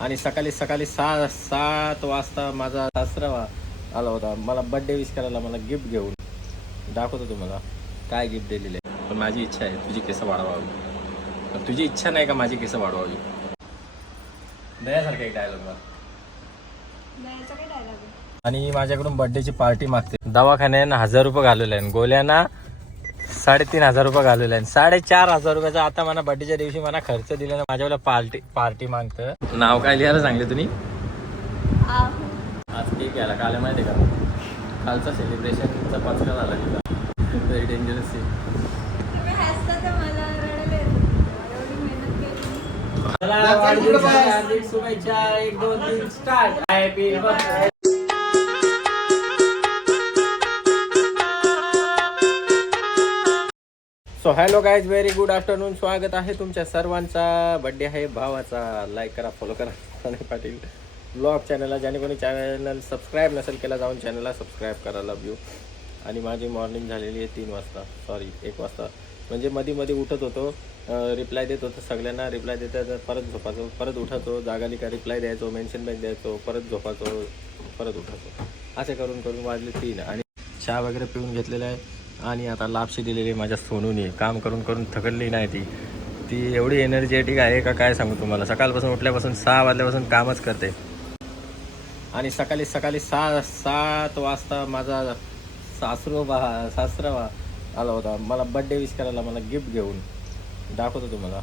आणि सकाळी सकाळी सहा सात वाजता माझा सासरा वा- आला होता. मला बर्थडे विश करायला मला गिफ्ट घेऊन. दाखवतो तुम्हाला काय गिफ्ट दिलेलं आहे. पण माझी इच्छा आहे तुझी केस वाढवावी. पण तुझी इच्छा नाही का माझी केस वाढवावी? दयासारखा एक डायलॉग आणि माझ्याकडून बर्थडेची पार्टी मागते. दवाखान्यानं हजार रुपये घालवले आहे गोल्याना साडेतीन हजार रुपये घालवले आहे साडेचार हजार रुपयाचा आता मला बर्थडेच्या दिवशी मला खर्च दिलेला माझ्याकडे पार्टी पार्टी मागतं. नाव काय लिहायला सांगले तुम्ही? आहू. आज केक यायला काल माहिती आहे का? कालचा सेलिब्रेशनचा पाचका झाला तिला व्हेरी डेंजरस केली शुभेच्छा. एक दोन तीन start so hello guys very good afternoon स्वागत आहे तुमच्या सर्वांचा. बड्डे आहे भावाचा. लाईक करा फॉलो करा. सोने पाटील. ब्लॉग चॅनलला ज्याने कोणी चॅनल सबस्क्राईब नसेल केला जाऊन चॅनलला सबस्क्राईब करा. लव यू आणि माझी मॉर्निंग झालेली आहे तीन वाजता. सॉरी एक वाजता. म्हणजे मध्ये मध्ये उठत होतो. रिप्लाय देत होतो सगळ्यांना. रिप्लाय देता परत झोपायचो. परत उठायचो. जागाली का रिप्लाय द्यायचो. मेन्शन बॅग द्यायचो. परत झोपायचो. परत उठायचो. असे करून करून वाजले तीन. आणि चहा वगैरे पिऊन घेतलेला आहे. आणि आता लापशी दिलेली माझ्या सोनूने. काम करून करून थकलली नाही ती. ती एवढी एनर्जेटिक आहे का काय सांगू तुम्हाला? सकाळपासून उठल्यापासून सहा वाजल्यापासून कामच करते. आणि सकाळी सकाळी सहा सात वाजता माझा सासरो बा सासरा आला होता. मला बड्डे विश करायला मला गिफ्ट घेऊन. दाखवतो तुम्हाला.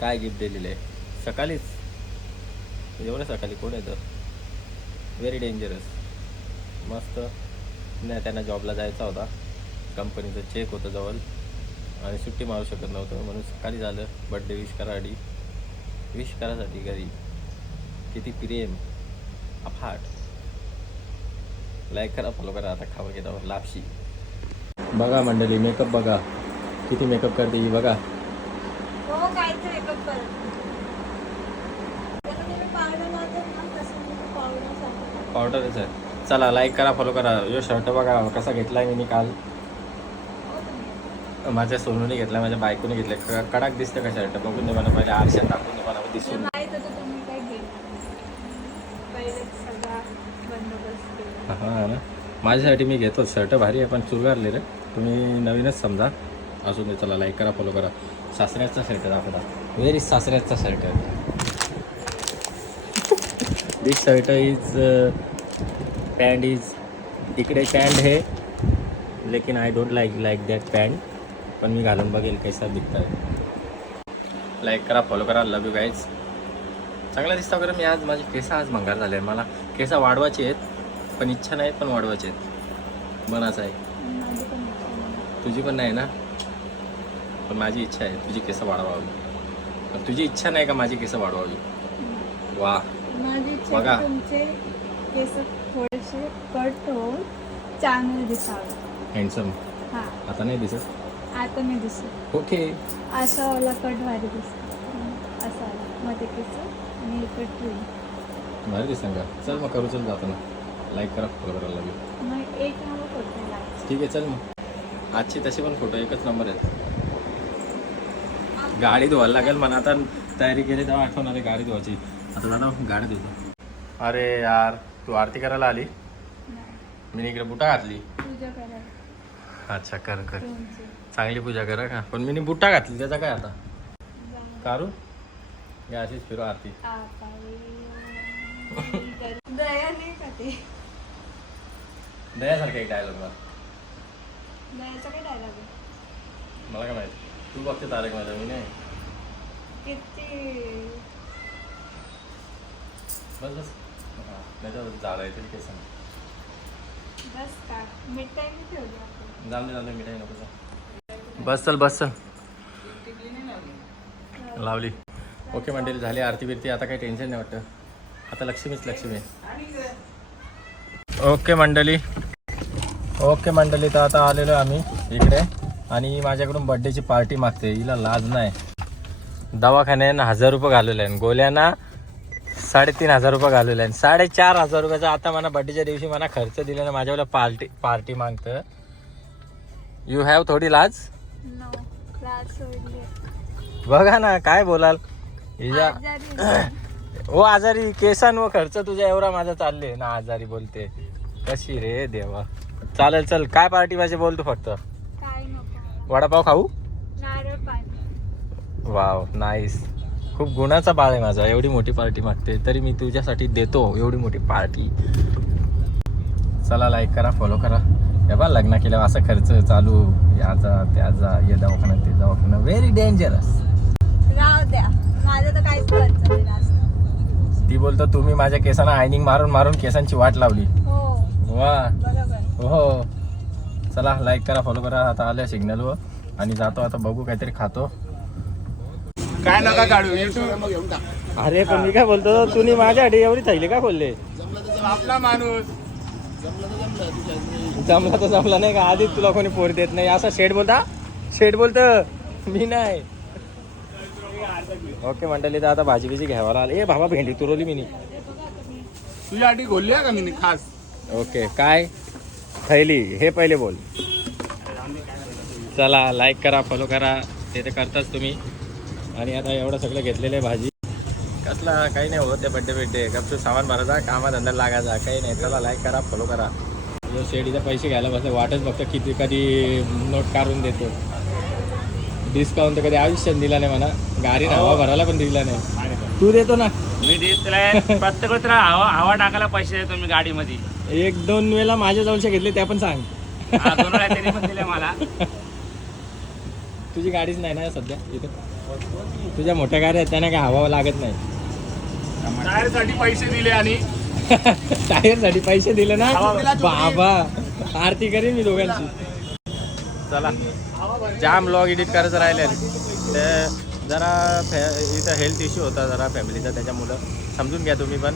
काय गिफ्ट दिलेलं? आहे सकाळीच. एवढं सकाळी कोण येतं व्हेरी डेंजरस मस्त. नाही त्यांना जॉबला जायचा होता. कंपनीचं चेक होतं जवळ. आणि सुट्टी मारू शकत नव्हतं. म्हणून सकाळी झालं. बड्डे विश करासाठी विश करासाठी घरी. किती प्रेम. अफाट लाईक करा फॉलो करा आता खावं घेता लापशी. बघा मंडळी मेकअप बघा. किती मेकअप करते ही बघा. हो पावडरच आहे. चला लाईक करा फॉलो करा. यो शर्ट बघा कसा घेतलाय मी काल हो माझ्या सोनूने घेतला माझ्या बायकोने घेतला. कडक दिसतं का शर्ट बघून दे मला पहिले. आरशात दाखवून दे मला दिसून हां ना. माझ्यासाठी मी घेतो. शर्ट भारी आहे पण चुरगारले रे. तुम्ही नवीनच समजा. असून दे चला लाईक करा फॉलो करा. सासऱ्याचा शर्ट दाखवता. Very सासऱ्याचा shirt this shirt is pant is इकडे पॅन्ट है. लेकिन I don't like like that pant पण मी घालून बघेल कैसा आहे लाईक करा फॉलो करा लव यू गाईज चांगला दिसता वगैरे मी आज माझे केस आज भंगार झाले मला केस वाढवायचे आहेत पण इच्छा नाही पण वाढवायचे आहेत. मनाचं आहे. तुझी पण नाही ना? पण माझी इच्छा आहे तुझी केस वाढवावी. पण तुझी इच्छा नाही का माझी केस वाढवावी? वा. बघा. आहे की तुमचे केस थोडेसे कट होऊन चांगले दिसावे. हँडसम हा. आता नाही दिसत? आता मी दिसत. ओके. असा वाला कट भारी दिसतो. असा वाला. मध्ये केस आणि कट भारी का चल मग करू चल जातो ना लाईक करा फॉलो करा लव यू मग एक नंबर फोटो लागतो ठीक आहे चल मग. आजची तशी पण फोटो एकच नंबर आहेत गाडी धुवायला लागेल मला. आता तयारी केली तेव्हा आठवण आली गाडी धुवायची. आता दादा गाडी धुतो. अरे यार तू आरती करायला आली? मी इकडे बुटा घातली. करायला. अच्छा कर कर. तुमची चांगली पूजा करा का? पण मी बुटा घातली त्याचा काय आता? कारू? या अशीच फिरो आरती. नाही दयासारखा एक डायलॉग मला काय माहिती? तू बघते तारक माझा मी नाही. बस बस. नाही तर झालं आहे तरी काही सांग. बस का? मिठाई मी ठेवली आपण. जाऊन दे जाऊन दे मिठाई नको जा. बस चल बस लावली. ओके मंडळी झाली आरती बिरती. आता काही टेन्शन नाही वाटतं. आता लक्ष्मीच लक्ष्मी. ओके मंडळी. ओके मंडळी तर आता आलेलो आम्ही इकडे. आणि माझ्याकडून बर्थडेची पार्टी मागते. हिला लाज नाही. दवाखान्यानं हजार रुपये घालवले आहे गोल्याना साडेतीन हजार रुपये घालवले आहे साडेचार हजार रुपयाचा आता मला बर्थडेच्या दिवशी मला खर्च दिल्यानं माझ्यावर पार्टी पार्टी मागतं. यू हॅव थोडी लाज? बघा ना काय बोलाल? हिच्या आजारी आहे. हो आजारी. केसान व खर्च तुझ्या एवढा माझा चालले. ना आजारी बोलते. कशी रे देवा. चालेल चल. काय पार्टी पाहिजे बोल तू फक्त? वडापाव खाऊ? वाव नाईस खूप गुणाचा बाळ आहे माझा. एवढी मोठी पार्टी मागते. तरी मी तुझ्यासाठी देतो एवढी मोठी पार्टी चला लाईक करा फॉलो करा. हे बा लग्न केल्यावर असा खर्च चालू याचा त्याचा ये दवाखाना ते दवाखाना व्हेरी डेंजरस राहू द्या. माझं तर काहीच खर्च नाही जास्त. ती बोलतो तुम्ही माझ्या केसांना आयनिंग मारून मारून केसांची वाट लावली. हो. वा. बरोबर. हो. चला लाईक करा फॉलो करा. आता आल्या सिग्नलवर आणि जातो आता बघू काहीतरी खातो. काय नका काढू युट्यूब अरे पण मी काय बोलतो तुम्ही माझ्यासाठी एवढी थैली का खोलले? आपला माणूस. जमला तर जमला नाही का? आधीच तुला कोणी पोर देत नाही. असा शेड बोलता? शेड बोलत मी नाही. ओके मंडळी तर आता भाजी बिजी घ्यावा लागली ए बाबा भेंडी तुरवली मी तुझ्यासाठी खोलली का मी खास. ओके काय? थैली हे पहिले बोल. चला लाईक करा फॉलो करा. ते तर करताच तुम्ही. आणि आता एवढं सगळं घेतलेलं आहे भाजी. कसला काही नाही होत ते बड्डे बिड्डे गपचूप सामान भरायचा कामा धंदा लागायचा काही नाही चला लाईक करा फॉलो करा. जो शेडीचे पैसे घ्यायला बसले वाटच बघतो किती कधी नोट काढून देतो. डिस्काउंट तर कधी आयुष्यात दिला नाही म्हणा. गाडी हवा भरायला पण दिला नाही. तू देतो ना. मी देत प्रत्येक हवा हवा टाकायला पैसे देतो मी गाडीमध्ये. एक दोन वेळेला माझ्या जवळचे घेतले त्या पण सांग. मला. तुझी गाडीच नाही ना सध्या इथं? तुझ्या मोठ्या गाड्या आहेत त्यांना काय हवा लागत नाही. टायरसाठी पैसे दिले आणि टायरसाठी पैसे दिले ना? बाबा आरती करीन मी दोघांची. चला जाम लॉग एडिट करायचं राहिले. ते जरा फॅ इथं हेल्थ इश्यू होता जरा फॅमिलीचा त्याच्यामुळं समजून घ्या तुम्ही पण.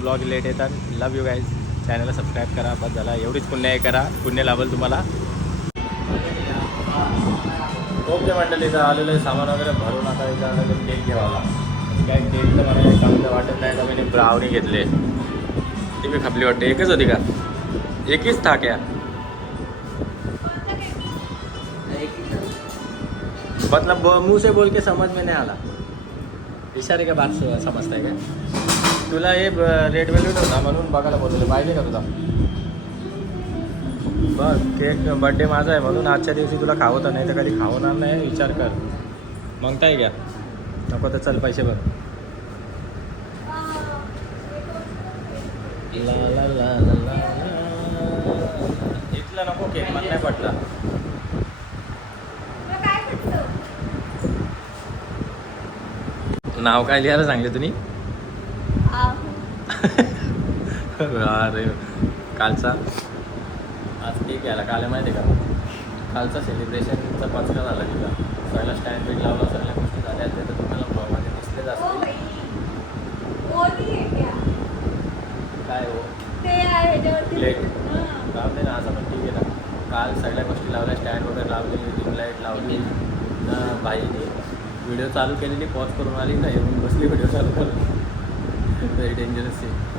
ब्लॉग लेट येतात. लव यू गाईज चॅनलला सबस्क्राईब करा. बस झाला. एवढीच पुण्य करा. पुण्य लाभेल तुम्हाला. ओके मंडळी इथं आलेलं आहे. सामान वगैरे भरून आता इथं आलेलं केक घ्यावा काय केक तर मला चांगलं वाटत नाही तर मी ब्राउनी घेतले. ती मी खपली वाटते. एकच होती का? एकच थाक या मतलब ब- मुंह से बोल के समझ में नहीं आला. इशारे का बात समजताय का? तुला हे रेड वेल्वेट होता म्हणून बघायला बोलवलं. पाहिजे का तुला? बघ केक बड्डे माझा आहे म्हणून आजच्या दिवशी तुला खावतं नाही तर कधी खावणार नाही. विचार कर. मग काय घ्या. नको तर चल पैसे बघ ला ला ला ला ला ला. इथला नको केक मला नाही पटला तुला काय भेटतं? नाव काय लिहायला सांगले तुम्ही. अरे कालचा आज केक घ्यायला काल माहिती आहे का कालचा सेलिब्रेशनचा पचका झाला तिथं. पहिला स्टँड बीट लावला सगळ्या गोष्टी झाल्या ते तर तुम्हाला ब्लॉगमध्ये दिसलेच हो असतील आहे क्या? काय हो. हां. दे ना असं पण ठीक आहे ना. काल सगळ्या गोष्टी लावल्या स्टँड वगैरे लावली रिंग लाइट लावली. ना बाईने व्हिडिओ चालू केलेली पॉज करून आली ना येऊन बसली व्हिडिओ चालू करून. व्हेरी डेंजरस आहे.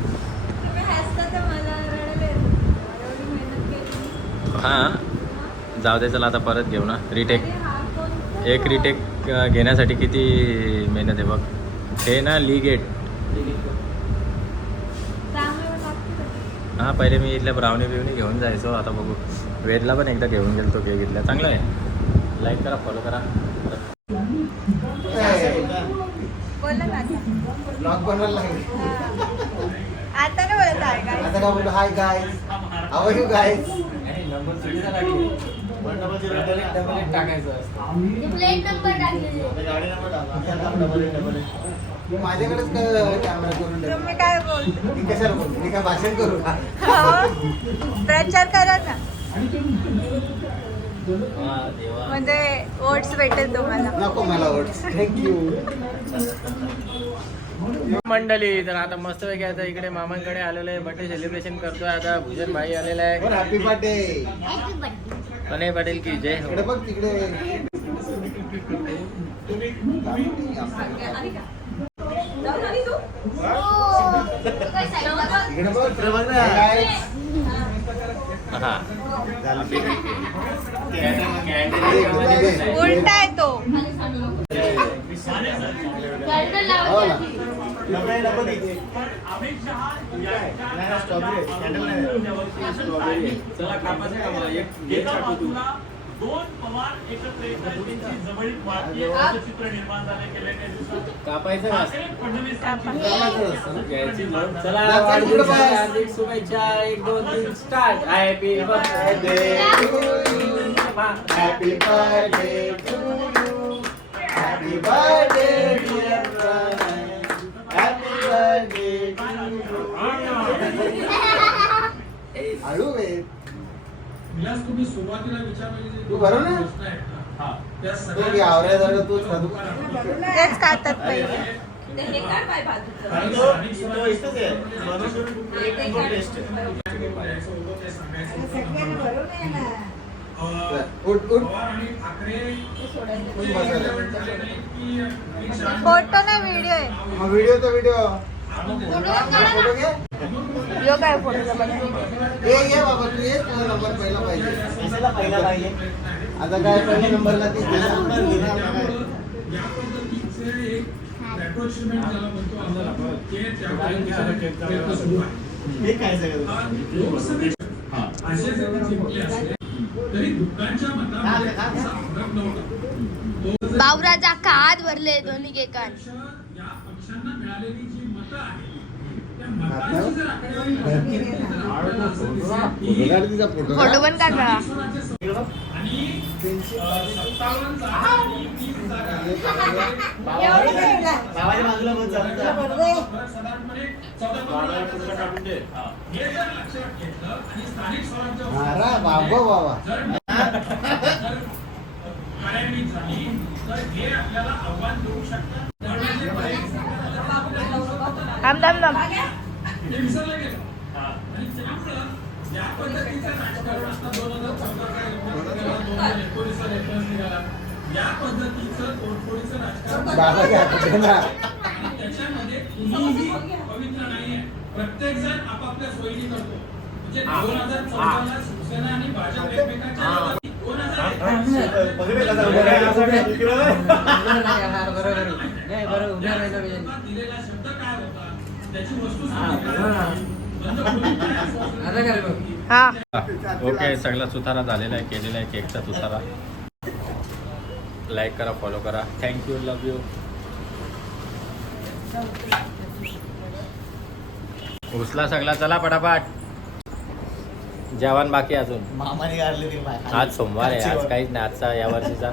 हां. जाऊ दे चला आता परत घेऊ ना. रिटेक? एक रिटेक घेण्यासाठी किती मेहनत आहे बघ. हे ना लीगेट? हां पहिले मी इथल्या ब्राउनी बिवणी घेऊन जायचो. आता बघू. वेदला पण एकदा घेऊन गेलो तो केक इथल्या. चांगला आहे. लाईक करा फॉलो करा. आता. ब्लॉग बनवायला लागले हां. आता नाही बोलत? आहे काय आता का बोलतो हाय गाईज माझ्याकडेच कॅमेरा करून. तुम्ही काय बोलतो? मी कशाला बोलतो? मी काय भाषण करू का? हो. प्रचार करा ना. हां देवा. म्हणजे वोट्स भेटेल तुम्हाला. नको मला ओट्स थँक्यू मंडळी तर आता मस्त पैकी आता इकडे मामांकडे आलेलो आहे. बर्थडे सेलिब्रेशन करतोय. आता भूषण भाई आलेला आहे. हॅपी बर्थडे कन्हैया पाटील की जय हो। इकडे बघ तिकडे. हां. उलटा आहे तो हो ना चला कापायचं का मला? एक घे चाकू तू. दोन पवार एकत्र येतात. त्यांची जवळीक वाढते असं चित्र निर्माण झाले गेल्या काही दिवसात. कापायचं? ठाकरे ना. घ्यायची मग. चला पाय. हार्दिक शुभेच्छा. एक दोन तीन start happy birthday Happy birthday to you. Happy birthday, dear हळू आहे. तुम्ही सुरुवातीला विचारलेली तू भरू ना? गोष्ट आहे ना, त्या तू सगळ्या की आवऱ्यासारखं तूच खातो. तेच खातात पहिले. ते हे काय पाय बाजूचं? स्थानिक स्वराज्य ते काय- द्यायचं होतं, ते सांगायचं होतं. अं, चल, उठ उठ. पवार आणि ठाकरे उठ बसायला. की अमित शहा फोटो नाही व्हिडिओ आहे. मग व्हिडिओ तो व्हिडिओ यो काय फोटो ये ये बाबा तू ये तुझा नंबर पहिला पाहिजे पहिला पाहिजे आता काय पहिल्या नंबरला ती नंबर घेणार का आत वरले एक पेट्रोल दोन्ही फोटो पण काढला स्वराज्य संघ पद्धतीचं तोडफोडीचं राजकारण बाबाच्या हातात ना. त्याच्यामध्ये कुणीही पवित्र नाहीये. प्रत्येक जण आपापल्या सोयीने करतो. म्हणजे दोन हज़ार चौदाला शिवसेना आणि भाजप एकमेकांच्या दोन हज़ार हा ओके सगळा सुतारा झालेला आहे केलेला आहे केकचा सुतारा लाईक करा फॉलो करा. थँक्यू लव यू उचला सगळा चला पटापट. जेवण बाकी अजून. मामाने काढले ते बाय. आज सोमवार आहे आज काहीच नाही आजचा या वर्षीचा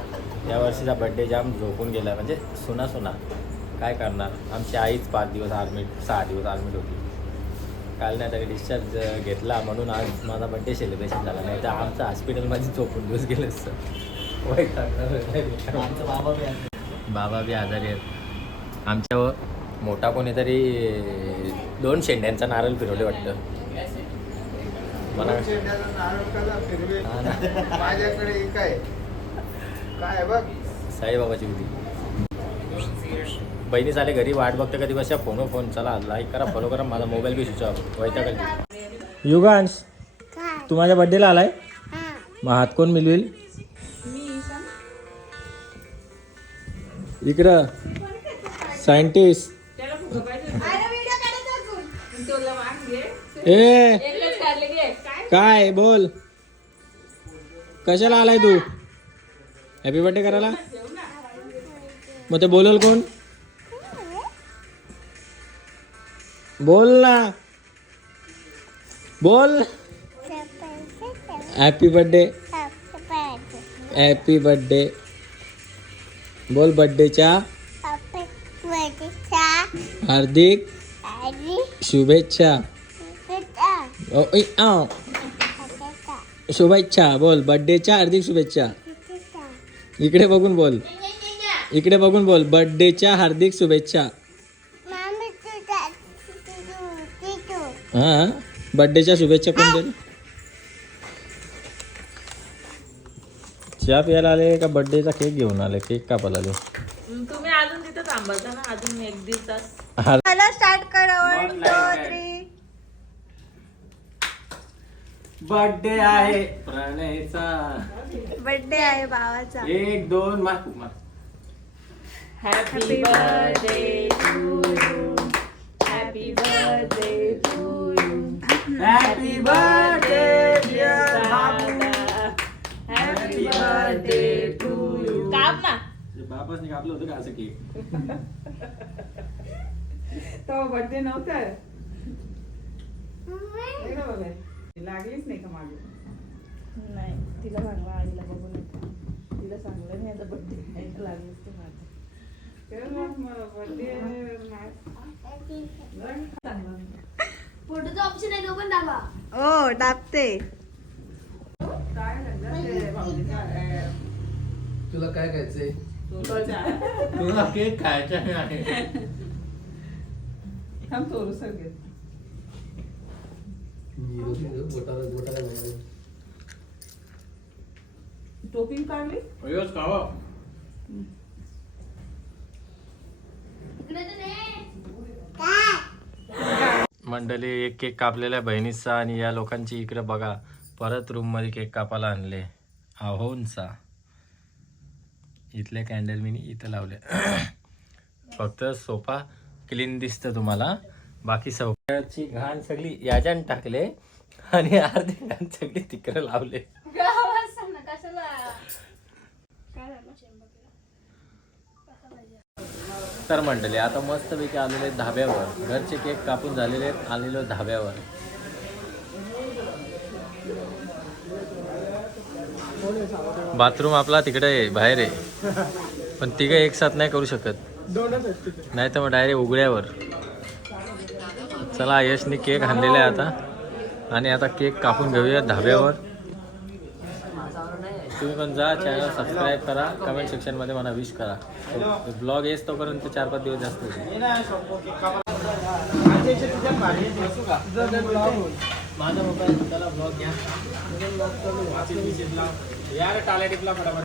या वर्षीचा बड्डे जाम झोपून गेला. म्हणजे सुना सुना. काय करणार? आमची आईच पाच दिवस आर्मीट सहा दिवस आर्मीट होती. काल नाही तरी डिस्चार्ज घेतला म्हणून आज माझा बड्डे सेलिब्रेशन झाला. नाही तर आमचं हॉस्पिटलमध्ये झोपून दिवस गेले असतं. वाईट. आमचा बाबा बी आहे. बाबा बी आजारी आहेत. आमच्या मोठा कोणीतरी दोन शेंड्यांचा नारळ फिरवले वाटतं. मला. माझ्याकडे काय बघ. साईबाबाची होती. बहिणी झाले घरी वाट बघते कधी बसल्या फोनवर फोन चला लाईक करा फॉलो करा माझा मोबाईल बी स्विच ऑफ वैताग युगांश तू माझ्या बड्डेला आलाय? मग हात कोण मिळवेल इकडं सायंटिस्ट ए! काय? बोल. कशाला आलाय तू? हॅपी बर्थडे करायला? मग ते बोलल कोण? बोल ना बोल। हॅपी बर्थडे हॅपी बर्थडे बोल बर्थडेच्या हार्दिक। शुभेच्छा। शुभेच्छा, बोल बर्थडेच्या हार्दिक शुभेच्छा। इकडे बघून बोल। इकडे बघून बोल बर्थडेच्या हार्दिक शुभेच्छा। हा बर्थडेच्या शुभेच्छा कोण देईल? चहा प्यायला आले का बर्थडेचा केक घेऊन आले? केक कापायला आले. तुम्ही अजून तिथं थांबायचा ना अजून एक दिवस मला स्टार्ट कर. वन टू थ्री बर्थडे आहे प्रणयचा. बर्थडे आहे भावाचा. एक दोन मार मार. Happy birthday to birthday to you. Happy birthday dear Happy birthday to you. काप ना. बापासने कापलं होतं का असं केक? तो बर्थडे नव्हता. ना बघा. लागलीच नाही का मागे? नाही तिला सांगला आईला बघून येतो. तिला सांगलं नाही आता बर्थडे लागलीच ते माझं. बर्थडे फोटोचा ऑप्शन आहे तो पण दाबा. ओ टाकते काय ते अं, तुला काय खायचंय. तुला केक खायचा आहे थांब टोपी काढली? खावा. इकडे तर नाही. मंडळी एक केक कापलेल्या बहिणीचा आणि या लोकांची इकडे बघा. परत रूममध्ये केक कापायला आणले. अहोनचा इथले कॅन्डल मी इथं लावले. फक्त सोफा क्लीन दिसतं तुम्हाला. बाकी सोफ्याची घाण सगळी याजान टाकले आणि अर्धी घाण सगळी तिकडे लावले गावात सांग ना कशाला काय झालं तर मंडळी आता मस्तपैकी आलेले आहेत धाब्यावर. घरचे केक कापून झालेले आहेत आलेलो धाब्यावर. बाथरूम आपला तिकडे आहे बाहेर आहे. पण तिघं एक साथ नाही करू शकत. नाही तर मग डायरेक्ट उघड्यावर. चला यशने केक आणलेला आहे आता. आणि आता केक कापून घेऊया धाब्यावर. तुम्ही पण जा चॅनल सबस्क्राईब करा कमेंट सेक्शनमध्ये मला विश करा. ब्लॉग येस तोपर्यंत चार पाच दिवस जास्त होईल. माझा मोबाईल त्याला ब्लॉग घ्या. या रे टाल्या टिपला फटाफट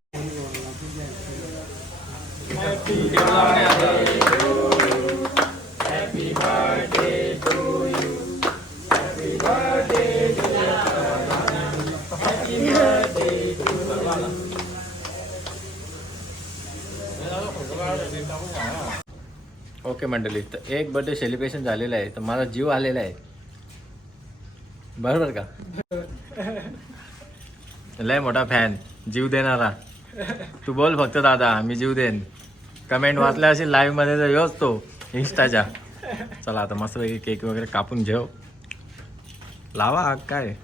ओके मंडळी तर एक बर्थडे सेलिब्रेशन झालेलं आहे तर माझा जीव आलेला आहे. बरोबर का? लय मोठा फॅन जीव देणारा. तू बोल फक्त दादा मी जीव देन कमेंट वाचल्या असेल लाईव्हमध्ये तर योच तो इन्स्टाच्या चला आता मस्तपैकी केक वगैरे कापून घेऊ. लावा काय?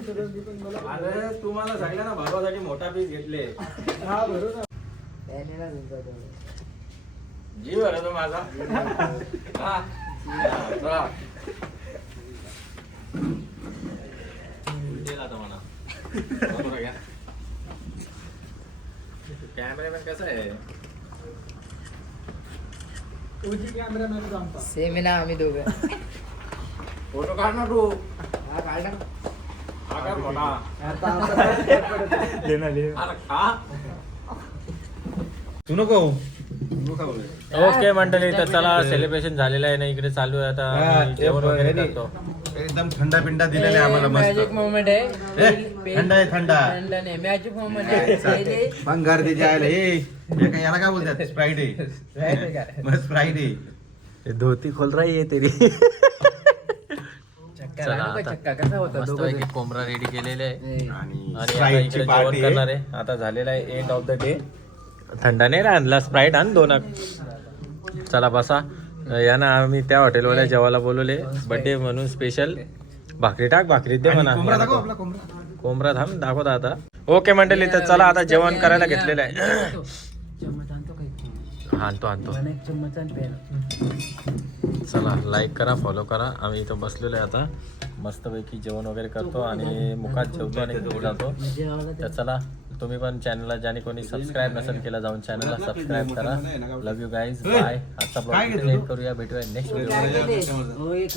अरे तुम्हाला सांगितलं ना भावासाठी मोठा पीस घेतले जीव आहे तो माझा हा. चला. दिला तो मला. बरोबर घ्या. कॅमेरामॅन कसा आहे सेम आहे ना आम्ही दोघं फोटो काढ ना तू हा काढ ना. अरे खा. तू नको ओके मंडळी तर चला सेलिब्रेशन झालेलं आहे ना इकडे चालू आहे आता. जेवण वगैरे करतो. एकदम थंडा पिंडा दिलेला आहे आम्हाला मस्त. मोमेंट ए, आहे. थंडा आहे थंडा. नाही मॅजिक मोमेंट आहे. भंगार ते जायला ए हे काय याला काय बोलतात? स्प्राईट आहे. मग स्प्राईट आहे. धोती खोल रही आहे तेरी. चला आता कसा होता मस्तपैकी कोंबडा रेडी केलेले आहे. आणि आणि आता इकडे जेवण पार्टी करणार आहे. आहे आता झालेला आहे एंड ऑफ द डे थंडा नाही रे आणला स्प्राईट आण दोन चला बसा. यानं आम्ही त्या हॉटेलवाल्या जेवायला बोलवले. बर्थडे म्हणून स्पेशल भाकरी टाक भाकरी दे म्हणा. कोंबडा थांब दाखवता आता. ओके मंडळी तर चला आता जेवण करायला घेतलेलं आहे. हा, आणतो आणतो चला लाईक करा फॉलो करा आम्ही इथं बसलेलो आहे आता मस्तपैकी जेवण वगैरे करतो आणि मुखात जेवतो आणि जातो तर चला तुम्ही पण चॅनलला ज्याने कोणी सबस्क्राईब नसेल केलं जाऊन चॅनलला सबस्क्राईब करा लव यू गाईज बाय आजचा काय ब्लॉग घेतो? करूया भेटूया नेक्स्ट व्हिडिओ